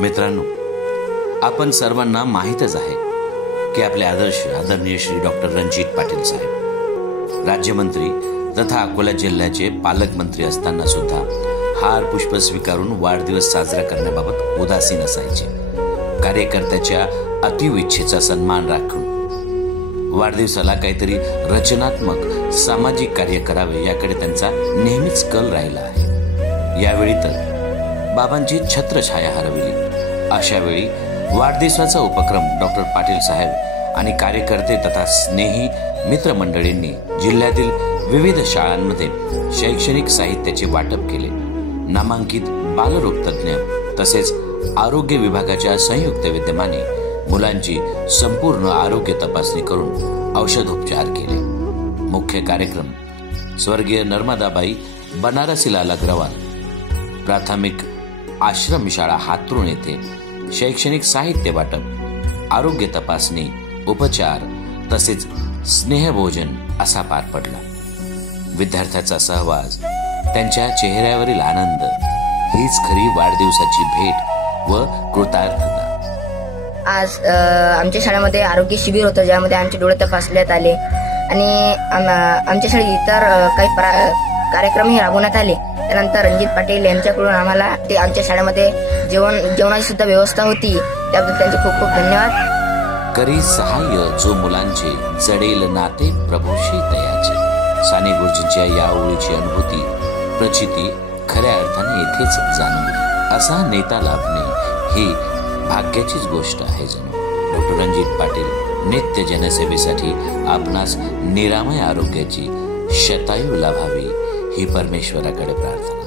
मित्रांनो, आपण सर्वांना माहीतच आहे की आपले आदरणीय श्री डॉक्टर रणजित पाटील साहेब राज्यमंत्री तथा अकोला जिल्ह्याचे पालकमंत्री असताना सुद्धा हार पुष्प स्वीकारून वाढदिवस साजरा करण्याबाबत उदासीन असायचे. कार्यकर्त्याच्या अतीव इच्छेचा सन्मान राखून वाढदिवसाला काहीतरी रचनात्मक सामाजिक कार्य करावे याकडे त्यांचा नेहमीच कल राहिला आहे. यावेळी तर बाबांची छत्रछाया हरवली. अशा वेळी वाढदिवसाचा उपक्रम डॉक्टर पाटील साहेब आणि कार्यकर्ते तथा स्नेही मित्रमंडळींनी जिल्ह्यातील विविध शाळांमध्ये शैक्षणिक साहित्याचे वाटप केले. नामांकित बालरोग तज्ज्ञ तसेच आरोग्य विभागाच्या संयुक्त विद्यमाने मुलांची संपूर्ण आरोग्य तपासणी करून औषधोपचार केले. मुख्य कार्यक्रम स्वर्गीय नर्मदाबाई बनारसी लाल अग्रवाल प्राथमिक आश्रमशाळा हातरुण येथे शैक्षणिक साहित्य वाटप, आरोग्य तपासणी, उपचार तसेच स्नेहभोजन असा पार पडला. विद्यार्थ्याचा सहवास, त्यांच्या चेहऱ्यावरील आनंद हीच खरी वाढदिवसाची भेट व कृतार्थता. आज आमच्या शाळेमध्ये आरोग्य शिबिर होतं, ज्यामध्ये आमचे डोळे तपासण्यात आले आणि आमच्या शाळेत इतर काही कार्यक्रमही राबवण्यात आले. त्यानंतर रणजित पाटील यांच्याकडून आम्हाला ते आमच्या शाळेमध्ये जेवणाची सुद्धा व्यवस्था होती, त्याबद्दल त्यांचे खूप खूप धन्यवाद. करी सहाय्य जो मुलांचे जडेल नाते प्रभूशी दयाचे. साने गुरुजींच्या या ओळीची अनुभूती प्रचिती खऱ्या अर्थाने येथेच जाणवली. असा नेता लाभणे ही भाग्याचीच गोष्ट आहे जणू. डॉक्टर रणजित पाटील नित्य जनसेवेसाठी आपणास निरामय आरोग्याची शतायू लाभावी ही परमेश्वराकडे प्रार्थना.